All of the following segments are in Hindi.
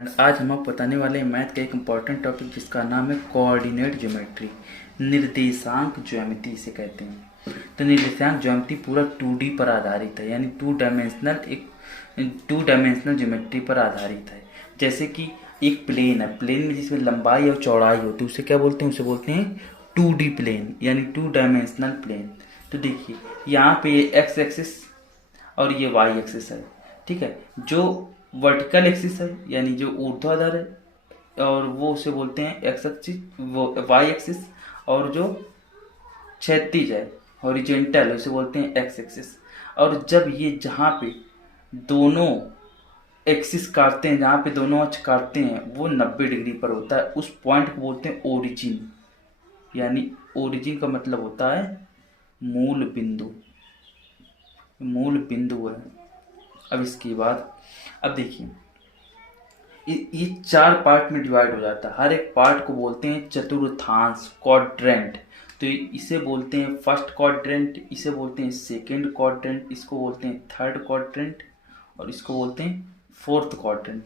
आज हम आपको बताने वाले हैं मैथ का एक इम्पॉर्टेंट टॉपिक जिसका नाम है कोऑर्डिनेट ज्योमेट्री। निर्देशांक ज्यामिति इसे कहते हैं। तो निर्देशांक ज्यामिति पूरा 2D पर आधारित है, यानी टू डायमेंशनल ज्योमेट्री पर आधारित है। जैसे कि एक प्लेन है, प्लेन में जिसमें लंबाई और चौड़ाई होती है उसे क्या बोलते हैं? उसे बोलते हैं 2D प्लेन, यानी टू डायमेंशनल प्लेन। तो देखिए यहाँ पे ये एक्स एक्सिस और ये वाई एक्सिस है, ठीक है। जो वर्टिकल एक्सिस है यानी जो ऊर्ध्वाधर है और वो उसे बोलते हैं एक्स एक्सिस, वो वाई एक्सिस। और जो क्षैतिज है हॉरिजॉन्टल उसे बोलते हैं एक्स एक्सिस। और जब ये जहाँ पे दोनों एक्सिस काटते हैं, जहाँ पे दोनों अक्ष काटते हैं वो 90 डिग्री पर होता है, उस पॉइंट को बोलते हैं ओरिजिन। यानी ओरिजिन का मतलब होता है मूल बिंदु, मूल बिंदु है। अब इसके बाद अब देखिए ये 4 पार्ट में डिवाइड हो जाता है। हर एक पार्ट को बोलते हैं चतुर्थांश, क्वाड्रेंट। तो इसे बोलते हैं फर्स्ट क्वाड्रेंट, इसे बोलते हैं सेकंड क्वाड्रेंट, इसको बोलते हैं थर्ड क्वाड्रेंट और इसको बोलते हैं फोर्थ क्वाड्रेंट।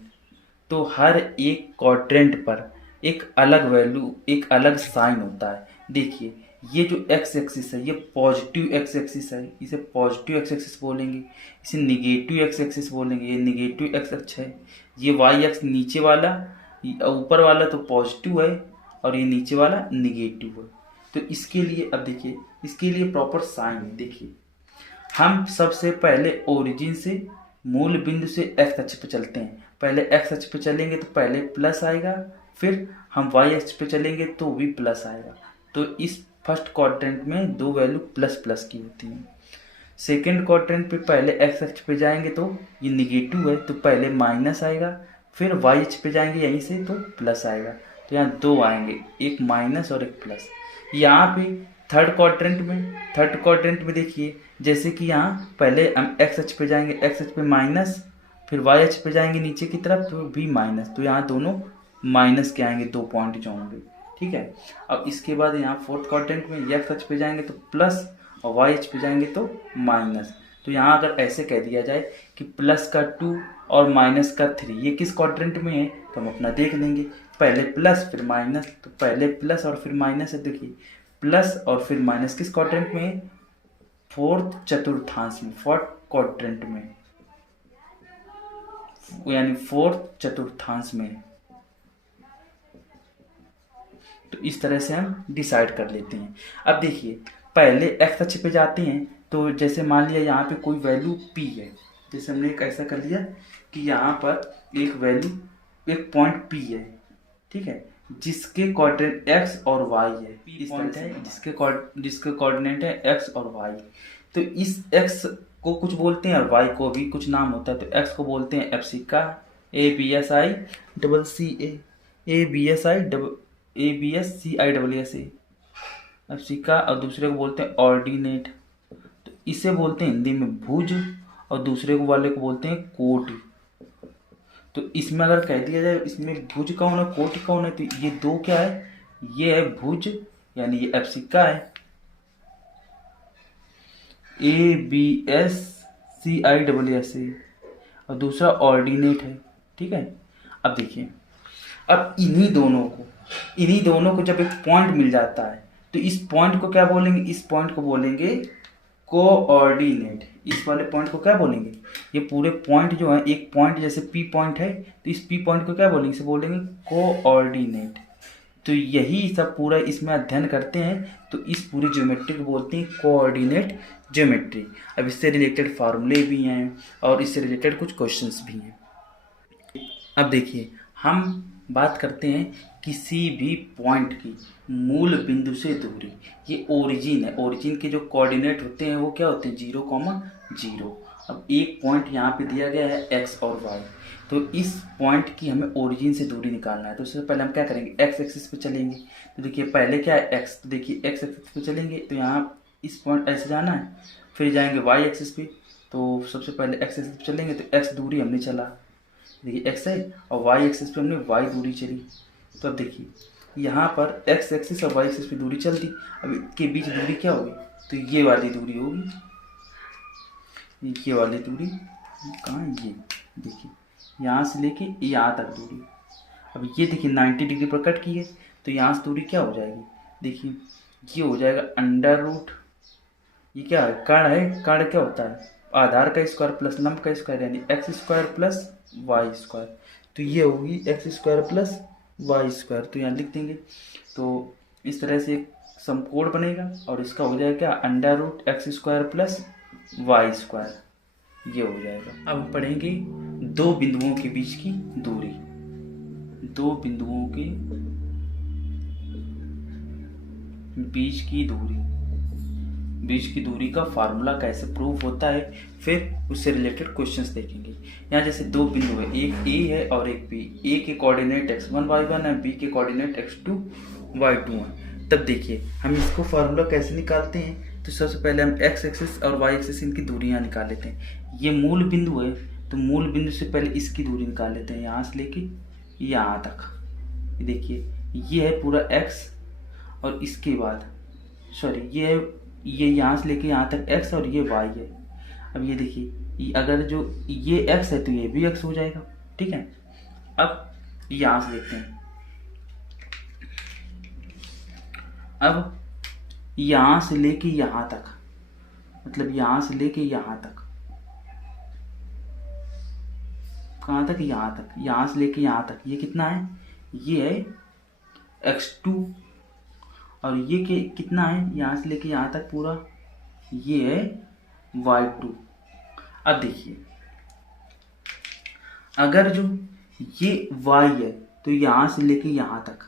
तो हर एक क्वाड्रेंट पर एक अलग वैल्यू, एक अलग साइन होता है। देखिए ये जो एक्स एक्सिस है ये पॉजिटिव एक्स एक्सिस है, इसे पॉजिटिव एक्स एक्सिस बोलेंगे। इसे निगेटिव एक्स एक्सिस बोलेंगे, ये निगेटिव एक्स अक्ष है। ये वाई एक्स नीचे वाला, ऊपर वाला तो पॉजिटिव है और ये नीचे वाला निगेटिव है। तो इसके लिए अब देखिए इसके लिए प्रॉपर साइन है। देखिए हम सबसे पहले ओरिजिन से, मूल बिंदु से एक्स अक्ष पे चलते हैं। पहले एक्स अक्ष पे चलेंगे तो पहले प्लस आएगा, फिर हम वाई अक्ष पे चलेंगे तो भी प्लस आएगा। तो इस फर्स्ट क्वाड्रेंट में दो वैल्यू प्लस प्लस की होती हैं। सेकंड क्वाड्रेंट पे पहले एक्स अक्ष पे जाएंगे तो ये निगेटिव है तो पहले माइनस आएगा, फिर वाई अक्ष पे जाएंगे यहीं से तो प्लस आएगा। तो यहाँ दो आएंगे, एक माइनस और एक प्लस। यहाँ पे थर्ड क्वाड्रेंट में देखिए जैसे कि यहाँ पहले हम एक्स अक्ष पे जाएंगे, एक्स अक्ष पे माइनस, फिर वाई अक्ष पे जाएंगे नीचे की तरफ तो भी माइनस। तो यहाँ दोनों माइनस के आएंगे, 2 पॉइंट जो होंगे, ठीक है। अब इसके बाद यहाँ फोर्थ क्वाड्रेंट में एक्स अक्ष पे जाएंगे तो प्लस और वाई अक्ष पे जाएंगे तो माइनस। तो यहाँ अगर ऐसे कह दिया जाए कि प्लस का 2 और माइनस का 3 ये किस क्वाड्रेंट में है तो हम अपना देख लेंगे। पहले प्लस फिर माइनस, तो पहले प्लस और फिर माइनस है। देखिए प्लस और फिर माइनस किस क्वाड्रेंट में है? फोर्थ चतुर्थांश में, फोर्थ क्वाड्रेंट में, यानी फोर्थ चतुर्थांश में। तो इस तरह से हम डिसाइड कर लेते हैं। अब देखिए पहले एक्स अक्ष पे जाते हैं तो जैसे मान लिया यहाँ पे कोई वैल्यू p है, जैसे हमने एक ऐसा कर लिया कि यहाँ पर एक वैल्यू, एक पॉइंट p है, ठीक है, जिसके कोऑर्डिनेट x और y है। इस पॉइंट है जिसके कोऑर्डिनेट है x और y। तो इस x को कुछ बोलते हैं और y को भी कुछ नाम होता है। तो x को बोलते हैं एप्सिका, ABSCICCA एप्सिका, और दूसरे को बोलते हैं ऑर्डिनेट। तो इसे बोलते हैं हिंदी में भुज और दूसरे को वाले को बोलते हैं कोटि। तो इसमें अगर कह दिया जाए इसमें भुज कौन है कोटि कौन है, तो ये दो क्या है? ये है भुज यानी ये एप्सिका है, ABSCICCA, और दूसरा ऑर्डिनेट है, ठीक है। अब देखिए अब इन्हीं दोनों को जब एक पॉइंट मिल जाता है तो इस पॉइंट को क्या बोलेंगे? इस पॉइंट को बोलेंगे कोऑर्डिनेट। इस वाले पॉइंट को क्या बोलेंगे? ये पूरे पॉइंट जो है, एक पॉइंट जैसे P पॉइंट है तो इस P पॉइंट को क्या बोलेंगे? इसे बोलेंगे कोऑर्डिनेट। तो यही सब पूरा इसमें अध्ययन करते हैं, तो इस पूरी ज्योमेट्री को बोलते हैं कोऑर्डिनेट ज्योमेट्री। अब इससे रिलेटेड फार्मूले भी हैं और इससे रिलेटेड कुछ क्वेश्चंस भी हैं। अब देखिए हम बात करते हैं किसी भी पॉइंट की मूल बिंदु से दूरी। ये ओरिजिन है, ओरिजिन के जो कोऑर्डिनेट होते हैं वो क्या होते हैं? 0,0। अब एक पॉइंट यहाँ पे दिया गया है x और y, तो इस पॉइंट की हमें ओरिजिन से दूरी निकालना है। तो उससे पहले हम क्या करेंगे? x एक्सिस पे चलेंगे। तो देखिए पहले क्या है x, तो देखिए x एक्सिस पे चलेंगे तो यहाँ इस पॉइंट ऐसे जाना है, फिर जाएंगे y एक्सिस पे। तो सबसे पहले x एक्सिस पे चलेंगे तो x दूरी हमने चला, देखिए x है, और y एक्सिस पे हमने y दूरी चली। तो अब देखिए यहाँ पर x एक्सिस और y एक्सिस पे दूरी चल दी। अब इसके बीच दूरी क्या होगी? तो ये वाली दूरी होगी, ये वाली दूरी कहाँ है? ये देखिए यहाँ से लेके यहाँ तक दूरी। अब ये देखिए 90 डिग्री पर कट की है, तो यहाँ से दूरी क्या हो जाएगी, देखिए ये हो जाएगा अंडर रूट, ये क्या है, कर्ण है, कर्ण क्या होता है, आधार का स्क्वायर प्लस लंब का स्क्वायर, यानी x square plus y square. तो ये होगी x square plus y square, तो यहाँ लिख देंगे। तो इस तरह से एक समकोण बनेगा और इसका हो जाएगा क्या, under root x square plus y square, ये हो जाएगा। अब पढ़ेंगे दो बिंदुओं के बीच की दूरी। दो बिंदुओं के बीच की दूरी का फार्मूला कैसे प्रूव होता है, फिर उससे रिलेटेड क्वेश्चंस देखेंगे। यहाँ जैसे दो बिंदु है, एक ए है और एक बी। ए के कोऑर्डिनेट x1 y1 है, बी के कोऑर्डिनेट x2 y2 है। तब देखिए हम इसको फार्मूला कैसे निकालते हैं। तो सबसे पहले हम x एक्सिस और y एक्सिस इनकी दूरियां निकाल लेते हैं। ये मूल बिंदु है, तो मूल बिंदु से पहले इसकी दूरी निकाल लेते हैं, यहाँ से लेके यहाँ तक। देखिए ये है पूरा x, और इसके बाद सॉरी ये यहाँ से लेके यहाँ तक x और ये y है। अब ये देखिए अगर जो ये x है तो ये भी x हो जाएगा, ठीक है। अब यहाँ से देखते हैं, अब यहाँ से लेके यहाँ तक, मतलब यहाँ से लेके यहाँ तक, कहाँ तक, यहाँ तक, यहाँ से लेके यहाँ तक, ये कितना है, ये है x2, और ये के कितना है, यहाँ से लेके यहाँ तक पूरा, ये है y2। अब देखिए अगर जो ये y है तो यहाँ से लेके यहाँ तक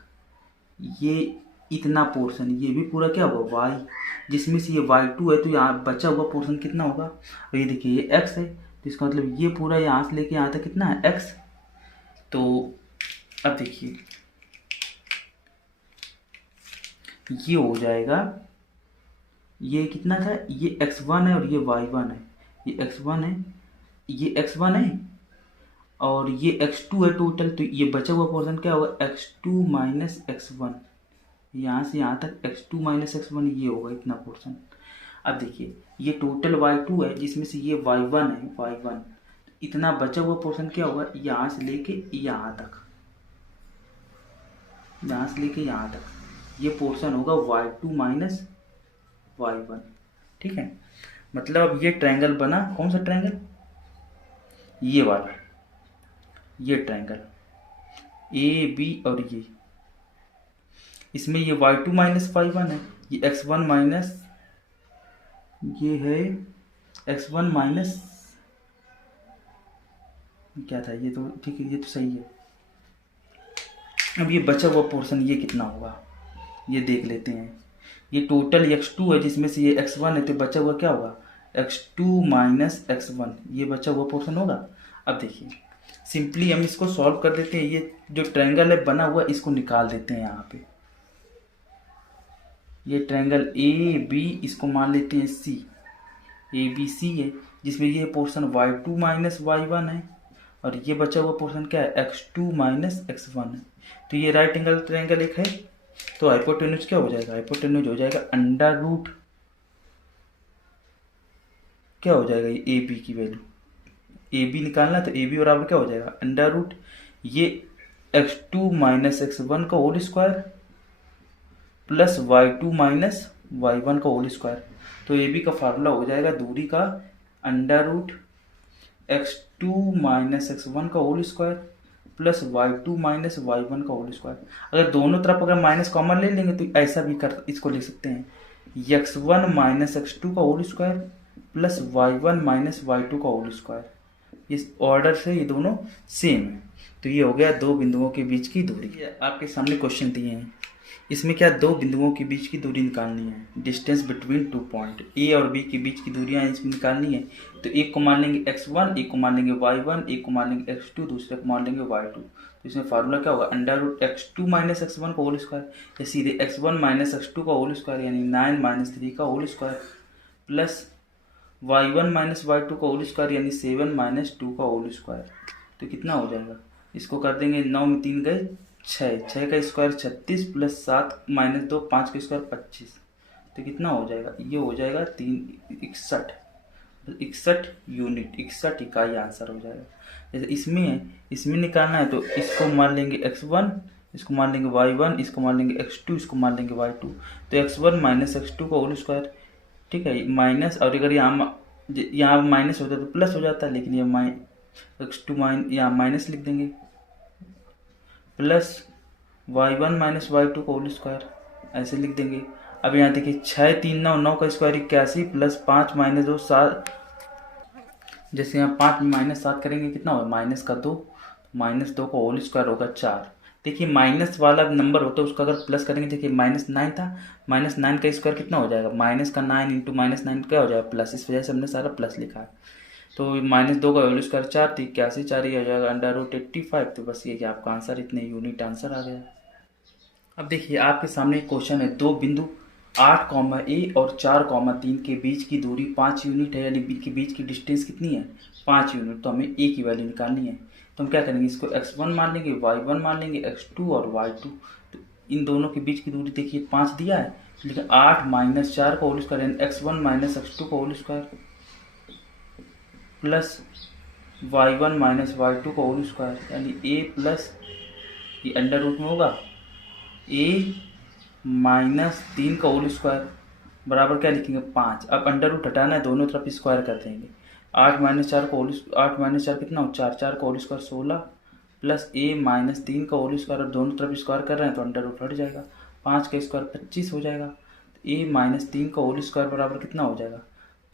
ये इतना पोर्शन, ये भी पूरा क्या होगा y, जिसमें से ये y2 है, तो यहाँ बचा हुआ पोर्शन कितना होगा। और ये देखिए ये x है, तो इसका मतलब ये पूरा यहाँ से लेके यहाँ तक कितना है x। तो अब देखिए ये हो जाएगा, ये कितना था, ये x1 है और ये y1 है, ये x1 है, ये x1 है और ये x2 है टोटल। तो ये बचा हुआ पोर्शन क्या होगा, x2 माइनस x1, यहाँ से यहाँ तक x2 माइनस x1, ये होगा इतना पोर्शन। अब देखिए ये टोटल y2 है, जिसमें से ये y1 है, y1, इतना बचा हुआ पोर्शन क्या होगा, यहाँ से लेके यहाँ तक, यहाँ से लेके यहाँ तक, ये पोर्शन होगा y2 माइनस y1, ठीक है। मतलब अब ये ट्रायंगल बना, कौन सा ट्रायंगल, ये वाला, ये ट्रायंगल ए बी, और ये इसमें ये y2 माइनस y1 है, ये x1 माइनस, ये है x1 माइनस, क्या था ये, तो ठीक है ये तो सही है। अब ये बचा हुआ पोर्शन ये कितना होगा, ये देख लेते हैं। ये टोटल x2 है, जिसमें से ये x1 है, तो बचा हुआ क्या होगा, x2 माइनस x1, ये बचा हुआ पोर्शन होगा। अब देखिए सिंपली हम इसको सॉल्व कर देते हैं। ये जो ट्रायंगल है बना हुआ, इसको निकाल देते हैं यहाँ पे। ये ट्रायंगल ए बी, इसको मान लेते हैं सी, ए बी सी है, जिसमें ये पोर्शन y2 माइनस y1 है और ये बचा हुआ पोर्शन क्या है, x2 माइनस x1 है। तो ये राइट एंगल ट्रायंगल एक है, तो हाइपोटेन्यूज क्या हो जाएगा, हाइपोटेन्यूज हो जाएगा अंडर रूट, क्या हो जाएगा, ये ए बी की वैल्यू, ए बी निकालना, तो ए बी बराबर क्या हो जाएगा, अंडर रूट ये x2 माइनस x1 का whole square plus y2 minus y1 का होल स्क्वायर। तो ए बी का फार्मूला हो जाएगा दूरी का under root x2 minus x1 का whole square plus y2 minus y1 का होल स्क्वायर। अगर दोनों तरफ अगर माइनस कॉमन ले लेंगे तो ऐसा भी कर इसको लिख सकते हैं, x1 माइनस x2 का whole square plus y1 minus y2 का होल स्क्वायर। इस ऑर्डर से ये दोनों सेम है। तो ये हो गया दो बिंदुओं के बीच की दूरी। आपके सामने क्वेश्चन दिए हैं, इसमें क्या दो बिंदुओं के बीच की दूरी निकालनी है, डिस्टेंस बिटवीन टू पॉइंट, ए और बी के बीच की दूरियां इसमें निकालनी है। तो एक को मान लेंगे x1, एक को मान लेंगे y1, एक को मान लेंगे x2, दूसरे को मान लेंगे y2। तो इसमें फार्मूला क्या होगा, under root x2 minus x1 का होल स्क्वायर, या सीधे x1 माइनस x2 का होल स्क्वायर यानी 9 माइनस 3 का whole square plus y1 minus y2 का होल स्क्वायर यानी 7 माइनस 2 का होल स्क्वायर। तो कितना हो जाएगा, इसको कर देंगे 9 में 3 गए 6, 6 का स्क्वायर 36 प्लस 7 माइनस 2 5 का स्क्वायर 25। तो कितना हो जाएगा, ये हो जाएगा 3 61 61 यूनिट, 61 इकाई आंसर हो जाएगा। जैसे इसमें है, इसमें निकालना है तो इसको मान लेंगे x1, इसको मान लेंगे y1, इसको मान लेंगे x2, इसको मान लेंगे y2। तो x1 माइनस x2 का होल स्क्वायर, ठीक है, माइनस, और अगर यहाँ माइनस होता तो प्लस हो जाता, लेकिन ये x2 यहाँ माइनस लिख देंगे, प्लस y1 माइनस y2 का होल स्क्वायर ऐसे लिख देंगे। अब यहाँ देखिए 6 3 9, 9 का स्क्वायर 81, प्लस 5 माइनस 2 7। जैसे यहाँ 5 में माइनस 7 करेंगे कितना होगा, माइनस का 2, माइनस 2 का होल स्क्वायर होगा 4। देखिए माइनस वाला नंबर होता है उसका अगर प्लस करेंगे, देखिए -9 था, -9 का स्क्वायर कितना हो जाएगा, माइनस का 9 इंटू -9 क्या हो जाएगा, प्लस। इस वजह से हमने सारा प्लस लिखा है। तो -2 का होल स्क्वायर 4 थी, 81 4 ही हो जाएगा √85। तो बस ये कि आपका आंसर इतने यूनिट आंसर आ गया। अब देखिए आपके सामने एक क्वेश्चन है, दो बिंदु 8, और 4, 3 के बीच की दूरी 5 यूनिट है, यानी के बीच की डिस्टेंस कितनी है, 5 यूनिट। तो हमें ए की वैल्यू निकालनी है। तो हम क्या करेंगे, इसको x1 मान लेंगे, y1 मान लेंगे, x2 और y2। तो इन दोनों के बीच की दूरी देखिए 5 दिया है, लेकिन 8 माइनस 4 का whole square, x1 minus x2 का whole square, plus y1 minus y2 का होल स्क्वायर, यानी a प्लस, ये अंडर रूट में होगा, a माइनस 3 का होल स्क्वायर बराबर क्या लिखेंगे, 5। अब अंडर रूट हटाना है, दोनों तरफ स्क्वायर कर देंगे। 8 माइनस 4 का होल, 8 माइनस 4 कितना हो, 4, 4 का whole square 16, plus a minus 3 का होल स्क्वायर। अब दोनों तरफ स्क्वायर कर रहे हैं तो अंडर रूट हट जाएगा, 5 का स्क्वायर 25 हो जाएगा। तो a माइनस 3 का होल स्क्वायर बराबर कितना हो जाएगा,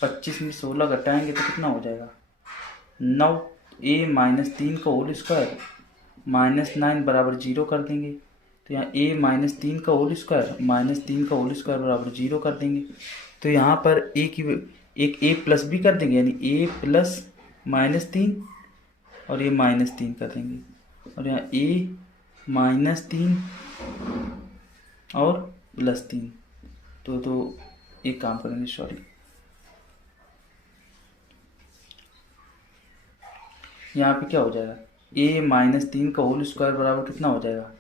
25 में 16 घटाएंगे तो कितना हो जाएगा, 9। a माइनस 3 का होल स्क्वायर -9 बराबर 0 कर देंगे। तो यहाँ a -3 का होल स्क्वायर, -3 का होल स्क्वायर बराबर 0 कर देंगे। तो यहाँ पर a की एक a प्लस भी कर देंगे, यानी a प्लस -3 और ये -3 कर देंगे, और यहाँ a -3 और +3। तो एक काम करेंगे, सॉरी, यहाँ पे क्या हो जाएगा, a -3 का होल स्क्वायर बराबर कितना हो जाएगा,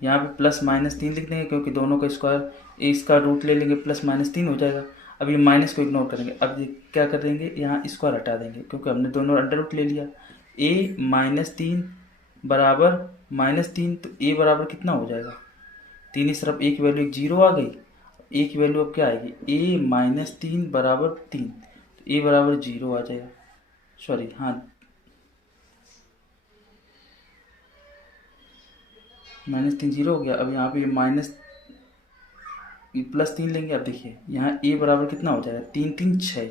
यहाँ पे +-3 लिख देंगे, क्योंकि दोनों का स्क्वायर इसका रूट ले लेंगे, +-3 हो जाएगा। अब ये माइनस को इग्नोर करेंगे। अब ये क्या कर देंगे, यहाँ स्क्वायर हटा देंगे, क्योंकि हमने दोनों अंडर रूट ले लिया। a -3 बराबर -3, तो a बराबर कितना हो जाएगा, 3 इस तरफ a की वैल्यू 0 आ गई। a की वैल्यू अब क्या आएगी, a -3 बराबर 3, तो a बराबर 0 आ जाएगा, सॉरी, हाँ -3 0 हो गया। अब यहाँ पे +3 लेंगे। अब देखिए यहाँ a बराबर कितना हो जाएगा, 3 3 6,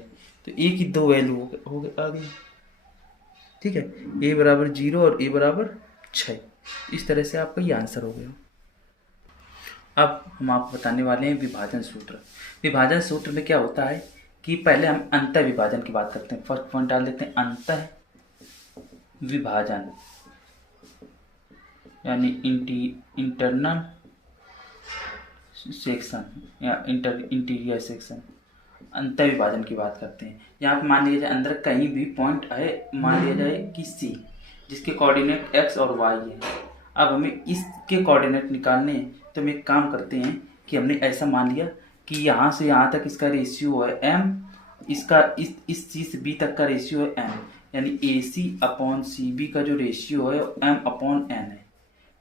तो a की दो वैल्यू हो गई आ गई, ठीक है, a बराबर 0 और a बराबर 6। इस तरह से आपका ये आंसर हो गया। अब हम आपको बताने वाले हैं विभाजन सूत्र। विभाजन सूत्र में क्या होता है कि पहले हम अंतः विभाजन की बात करते हैं। फर्स्ट पॉइंट डाल देते हैं, अंतः विभाजन यानी इंटरनल सेक्शन या इंटीरियर सेक्शन, अंतः विभाजन की बात करते हैं। यहाँ पर मान लिया जाए अंदर कहीं भी पॉइंट है, मान लिया जाए कि C, जिसके कोऑर्डिनेट x और y है। अब हमें इसके कोऑर्डिनेट निकालने हैं, तो हम एक काम करते हैं कि हमने ऐसा मान लिया कि यहाँ से यहाँ तक इसका रेशियो है m, इसका इस C से B तक का रेशियो है m, यानी AC/CB का जो रेशियो है m/n है,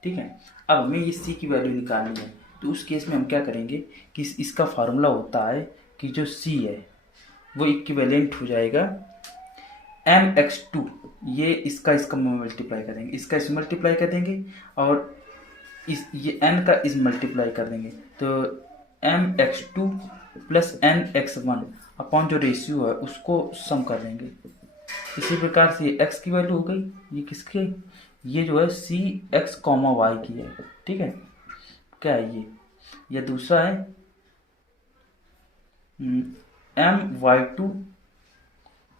ठीक है। अब हमें इस C की वैल्यू निकालनी है, तो उस केस में हम क्या करेंगे कि इसका फार्मूला होता है कि जो C है वो इक्विवेलेंट हो जाएगा mx2, ये इसका मल्टीप्लाई करेंगे, इसका इस मल्टीप्लाई कर देंगे, और ये n का इस मल्टीप्लाई कर देंगे, तो mx2 प्लस nx1 अपॉन जो रेशियो है उसको सम कर देंगे। इसी प्रकार से ये x की वैल्यू हो गई, ये किसकी, ये जो है CX, Y की है, ठीक है। क्या है ये दूसरा है my2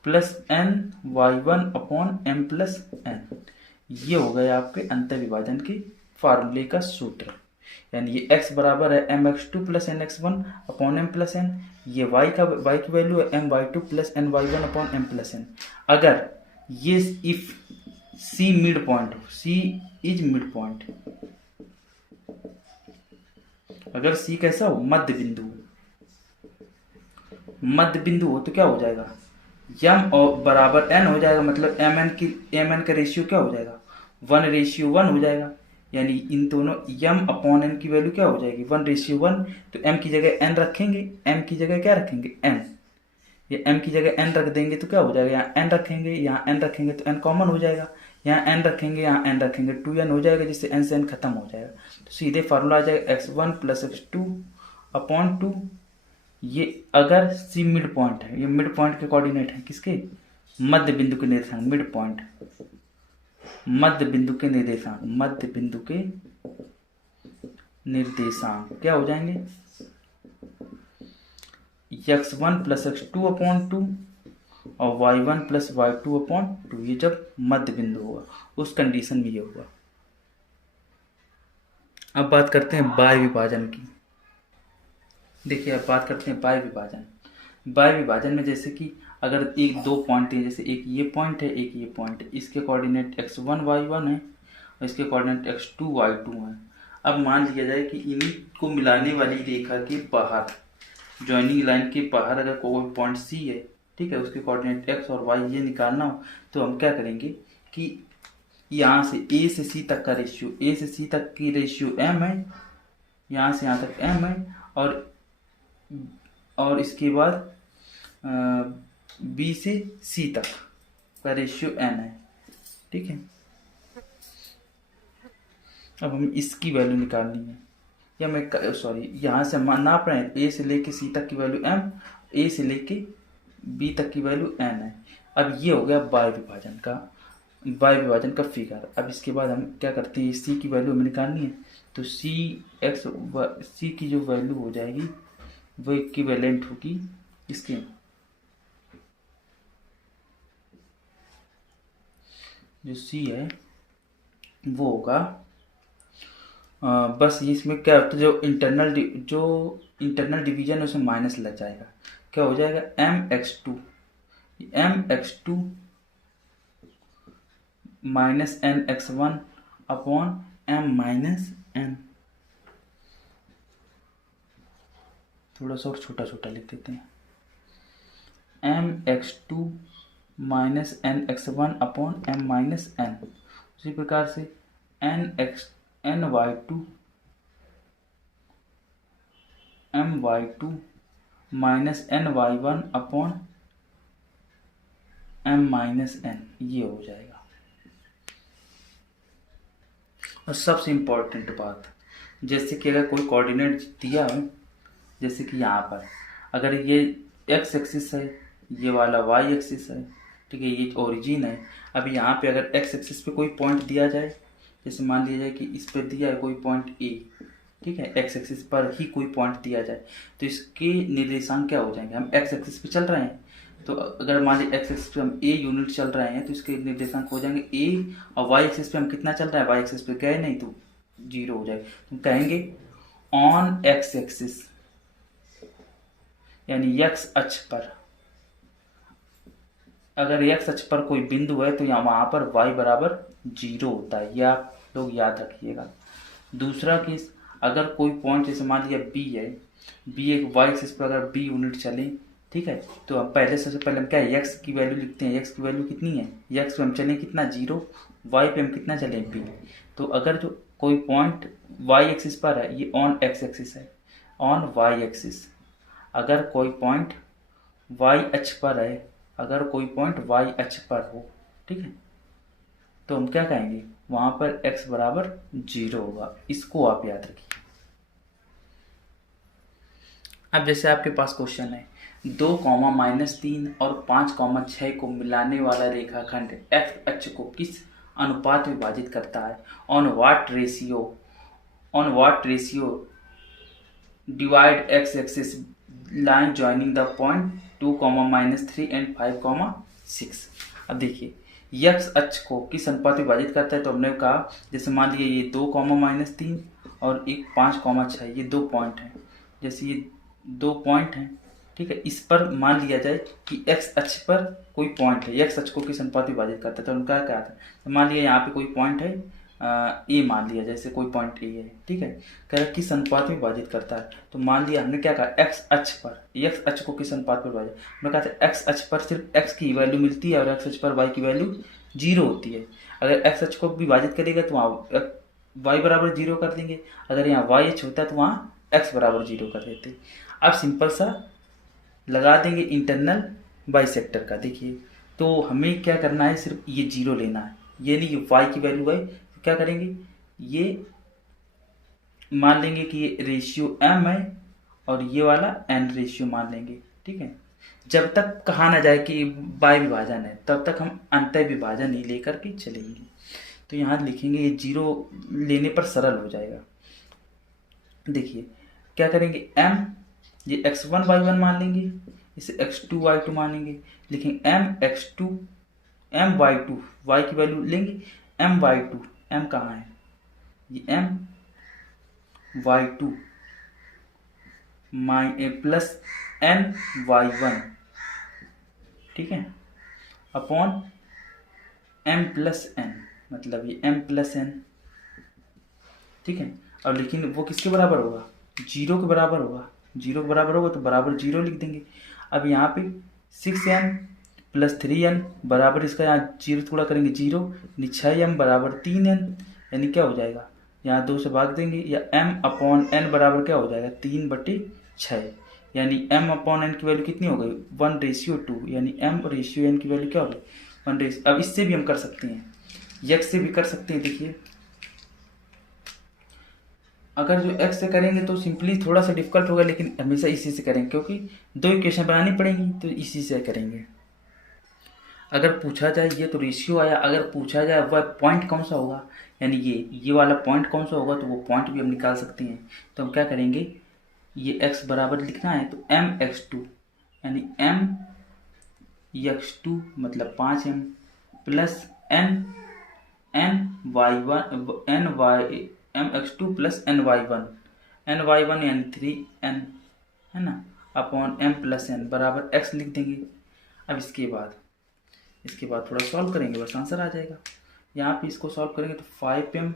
plus ny1 upon m plus n। ये हो गए आपके अंतः विभाजन के फार्मूले का सूत्र, यानी ये x बराबर है mx2 plus nx1 upon m plus n, ये y की वैल्यू है my2 plus ny1 upon m plus n। अगर ये if C mid point, C is mid point, अगर C कैसा हो, मध्य बिंदु हो, तो क्या हो जाएगा, यम और बराबर एन हो जाएगा, मतलब एम एन का रेशियो क्या हो जाएगा, 1:1 हो जाएगा। यानी इन दोनों यम अपॉन एन की वैल्यू क्या हो जाएगी, 1:1। तो एम की जगह एन रखेंगे, एम की जगह क्या रखेंगे, एन। ये एम की जगह एन रख देंगे तो क्या हो जाएगा, यहाँ एन रखेंगे, यहाँ एन रखेंगे तो एन कॉमन हो जाएगा, यहाँ एन रखेंगे, यहाँ एन रखेंगे, 2n हो जाएगा, जिससे एन से एन खत्म हो जाएगा। तो सीधे फार्मूला आ जाएगा x1 + x2 अपॉन 2। ये अगर सी मिड पॉइंट है, ये मिड पॉइंट के कोऑर्डिनेट है किसके, मध्य बिंदु के निर्देशांक, मिड पॉइंट, मध्य बिंदु के निर्देशांक, मध्य बिंदु के निर्देशांक क्या हो जाएंगे, x1 + x2 अपॉन 2 और y1 + y2 अपॉन 2। ये जब मध्य बिंदु होगा उस कंडीशन में ये होगा। अब बात करते हैं बाह्य विभाजन की। देखिए अब बात करते हैं बाह्य विभाजन। बाह्य विभाजन में जैसे कि अगर एक दो पॉइंट है, जैसे एक ये पॉइंट है, एक ये पॉइंट है, इसके कोऑर्डिनेट x1 y1 है और इसके कोऑर्डिनेट x2 y2 है। अब मान लिया जाए कि इन्हीं को मिलाने वाली रेखा के बाहर, जॉइनिंग लाइन के बाहर अगर कोई पॉइंट सी है, ठीक है, उसके कोऑर्डिनेट x और y ये निकालना हो, तो हम क्या करेंगे कि यहाँ से a से c तक का रेशियो, a से c तक की रेशियो m है, यहाँ से यहाँ तक m है, और इसके बाद b से c तक का रेशियो n है, ठीक है। अब हमें इसकी वैल्यू निकालनी है, या मैं सॉरी यहाँ से नाप रहे हैं a से लेके c तक की वैल्यू m, a से लेके b तक की वैल्यू n है। अब ये हो गया बाह्य विभाजन का फिगर। अब इसके बाद हम क्या करते हैं, c की वैल्यू हमें निकालनी है, तो c की जो वैल्यू हो जाएगी वो इक्विवेलेंट होगी इसके, जो c है वो होगा बस इसमें क्या होता है, जो इंटरनल डिवीजन है उसमें माइनस लग जाएगा, क्या हो जाएगा mx2 minus nx1 upon m minus n। थोड़ा सा और छोटा छोटा लिख देते हैं, mx2 minus nx1 upon m minus n। उसी प्रकार से my2 minus ny1 upon m minus n, ये हो जाएगा। और सबसे इम्पोर्टेंट बात, जैसे कि अगर कोई कोऑर्डिनेट दिया है, जैसे कि यहाँ पर अगर ये x एक्सिस है, ये वाला y एक्सिस है, ठीक है, ये ओरिजिन है। अब यहाँ पे अगर x एक्सिस पे कोई पॉइंट दिया जाए, जैसे मान लिया जाए कि इस पे दिया है कोई पॉइंट a, ठीक है, x एक्सिस पर ही कोई पॉइंट दिया जाए, तो इसके निर्देशांक क्या हो जाएंगे, हम x एक्सिस पे चल रहे हैं, तो अगर मान लीजिए x एक्सिस पे हम a यूनिट चल रहे हैं तो इसके निर्देशांक हो जाएंगे a, और y एक्सिस पे हम कितना चल रहा है, y एक्सिस पे गए नहीं तो 0 हो जाएगा। तो कहेंगे ऑन x एक्सिस, यानी x अक्ष पर, अगर x अक्ष पर कोई बिंदु है तो यहाँ वहाँ पर y बराबर 0 होता है, ये आप लोग याद रखिएगा। दूसरा केस, अगर कोई पॉइंट जैसे मान लिया b है, b एक y एक्सिस पर अगर b यूनिट चले, ठीक है, तो हम सबसे पहले हम क्या है, x की वैल्यू लिखते हैं, x की वैल्यू कितनी है, x पे हम चले कितना 0, y पे हम कितना चले b। तो अगर जो कोई पॉइंट y एक्सिस पर है, ये ऑन x एक्सिस है, ऑन y एक्सिस, अगर कोई पॉइंट y अक्ष पर है, अगर कोई पॉइंट y अक्ष पर हो, ठीक है, तो हम क्या कहेंगे, वहाँ पर x बराबर 0 होगा। इसको आप याद रखिए। अब जैसे आपके पास क्वेश्चन है 2, -3 और 5, 6 को मिलाने वाला रेखाखंड x अक्ष को किस अनुपात विभाजित करता है, on what ratio divide x axis line joining the point 2, -3 and 5, 6। अब देखिए x अक्ष को किस अनुपात विभाजित करता है, तो हमने कहा जैसे मान लीजिए ये 2, -3 और एक 5, 6, ये 2 पॉइंट हैं, जैसे ये 2 पॉइंट हैं, ठीक है, इस पर मान लिया जाए कि x अक्ष पर कोई पॉइंट है, x अक्ष को किस अनुपात विभाजित करता है, तो उनका क्या आता है, तो मान लिया यहाँ पे कोई पॉइंट है ए मान लिया, जैसे कोई पॉइंट ए है, ठीक है। कह रहा किस अनुपात में विभाजित करता है, तो मान लिया हमने क्या कहा, एक्स अक्ष पर, एक्स अक्ष को किस अनुपात पर विभाजित, मैं कहा था एक्स अक्ष पर सिर्फ एक्स की वैल्यू मिलती है और एक्स अक्ष पर वाई की वैल्यू 0 होती है। अगर एक्स अक्ष को विभाजित करेगा तो वहाँ वाई बराबर 0 कर देंगे, अगर यहाँ वाई अक्ष होता है तो वहाँ एक्स बराबर 0 कर देते। अब सिंपल सा लगा देंगे इंटरनल बाइसेक्टर का। देखिए तो हमें क्या करना है, सिर्फ ये 0 लेना है, ये नहीं वाई की वैल्यू है, तो क्या करेंगे, ये मान लेंगे कि ये रेशियो m है और ये वाला n रेशियो मान लेंगे, ठीक है। जब तक कहा ना जाए कि बाय विभाजन है तब तक हम अंतः विभाजन ही लेकर के चलेंगे। तो यहाँ लिखेंगे, ये 0 लेने पर सरल हो जाएगा। देखिए क्या करेंगे, m ये x1 y1 मान लेंगे, इसे x2 y2 मानेंगे, लिखेंगे m x2 m y2, y की वैल्यू लेंगे m y2, m कहाँ है, ये m y2 plus n y1, ठीक है, अपॉन m प्लस n, मतलब ये m प्लस n, ठीक है। अब लेकिन वो किसके बराबर होगा, 0 के बराबर होगा, 0 के बराबर होगा तो बराबर 0 लिख देंगे। अब यहाँ पे 6m प्लस 3n बराबर, इसका यहाँ 0 थोड़ा करेंगे 0, यानी 6m बराबर 3n, यानी क्या हो जाएगा, यहाँ 2 से भाग देंगे, या m अपॉन n बराबर क्या हो जाएगा, 3/6, यानी m अपॉन n की वैल्यू कितनी हो गई, 1:2, यानी m रेशियो n की वैल्यू क्या हो गई, 1। अब इससे भी हम कर सकते हैं, x से भी कर सकते हैं। देखिए अगर जो x से करेंगे तो सिंपली थोड़ा सा डिफिकल्ट होगा, लेकिन हमेशा इसी से करेंगे क्योंकि 2 इक्वेशन बनानी पड़ेंगी, तो इसी से करेंगे। अगर पूछा जाए ये तो रेशियो आया, अगर पूछा जाए वह पॉइंट कौन सा होगा, यानी ये वाला पॉइंट कौन सा होगा, तो वो पॉइंट भी हम निकाल सकते हैं। तो हम क्या करेंगे, ये x बराबर लिखना है तो m(x2), यानी m(x2) मतलब 5m plus m(x2) plus ny1 यानी 3n, है ना, अपॉन m प्लस n बराबर x लिख देंगे। अब इसके बाद थोड़ा सॉल्व करेंगे, बस आंसर आ जाएगा। यहाँ पे इसको सॉल्व करेंगे तो 5m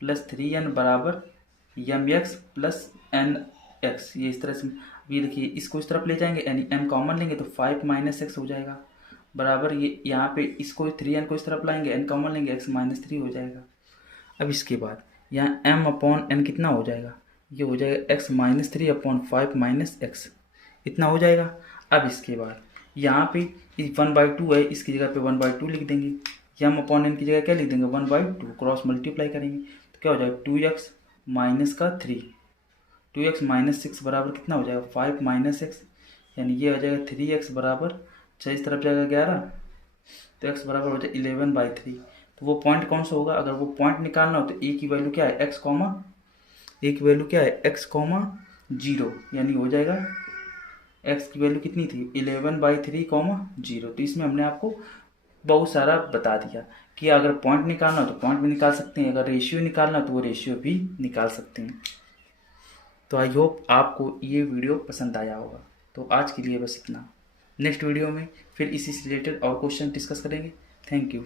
प्लस 3n बराबर mx प्लस nx, ये इस तरह से, ये देखिए इसको इस तरफ ले जाएंगे, यानी m कॉमन लेंगे तो 5 माइनस x हो जाएगा, बराबर ये यहाँ पे इसको 3n को इस तरफ लाएंगे, n कॉमन लेंगे, x माइनस 3 हो जाएगा। अब इसके बाद यहाँ m अपॉन n कितना हो जाएगा, ये हो जाएगा x minus 3 upon 5 minus x, इतना हो जाएगा। अब इसके बाद यहाँ पे 1/2 है, इसकी जगह पे 1/2 लिख देंगे, m अपॉन n की जगह क्या लिख देंगे, 1/2, क्रॉस मल्टीप्लाई करेंगे तो क्या हो जाएगा, 2x माइनस का 3, 2x माइनस 6 बराबर कितना हो जाएगा, 5 माइनस x, यानी ये हो जाएगा 3x बराबर 6, इस तरफ जाएगा 11, तो x बराबर हो जाएगा 11/3। तो वो पॉइंट कौन सा होगा, अगर वो पॉइंट निकालना हो तो a की वैल्यू क्या है, a की वैल्यू क्या है, x, 0, यानी हो जाएगा x की वैल्यू कितनी थी, 11/3, 0। तो इसमें हमने आपको बहुत सारा बता दिया कि अगर पॉइंट निकालना हो तो पॉइंट भी निकाल सकते हैं, अगर रेशियो निकालना हो तो वो रेशियो भी निकाल सकते हैं। तो आई होप आपको ये वीडियो पसंद आया होगा। तो आज के लिए बस इतना, नेक्स्ट वीडियो में फिर इसी से रिलेटेड और क्वेश्चन डिस्कस करेंगे। Thank you.